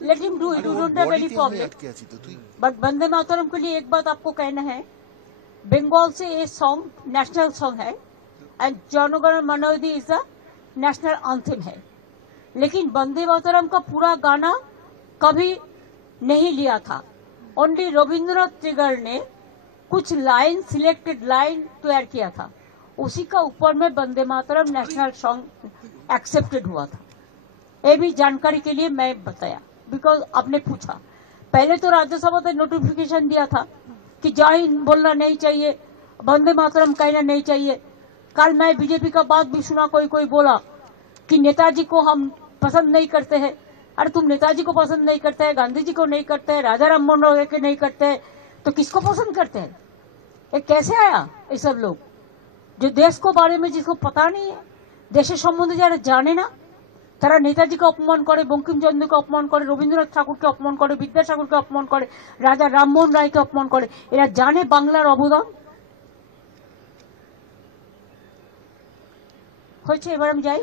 Let him do it. You don't have any problem. But Vande Mataram के लिए एक बात आपको कहना है, बंगाल से ये सॉन्ग नेशनल सॉन्ग है एंड जनगण मन अधि इज द नेशनल एंथम है, लेकिन वंदे मातरम का पूरा गाना कभी नहीं लिया था। ओनली रविंद्रनाथ टैगोर ने कुछ लाइन, सिलेक्टेड लाइन तैयार किया था, उसी का ऊपर में Vande Mataram national song accepted हुआ था। ये भी जानकारी के लिए मैं बताया, बिकॉज आपने पूछा। पहले तो राज्यसभा ने नोटिफिकेशन दिया था कि जय हिंद बोलना नहीं चाहिए, वंदे मातरम कहना नहीं चाहिए। कल मैं बीजेपी का बात भी सुना, कोई कोई बोला कि नेताजी को हम पसंद नहीं करते हैं। अरे तुम नेताजी को पसंद नहीं करते हैं, गांधी जी को नहीं करते हैं, राजा राम मोहन राय के नहीं करते हैं, तो किसको पसंद करते हैं? ये कैसे आया? ये सब लोग जो देश को बारे में जिसको पता नहीं है, देशेर सम्बन्धे যারা জানে না, তারা নেতাজিকে অপমান করে, বঙ্কিমচন্দ্রকে অপমান করে, রবীন্দ্রনাথ ঠাকুরকে অপমান করে, বিদ্যাসাগরকে অপমান করে, রাজা রামমোহন রায়কে অপমান করে। এরা জানে বাংলার অবদান হয়েছে। এবার আমি যাই।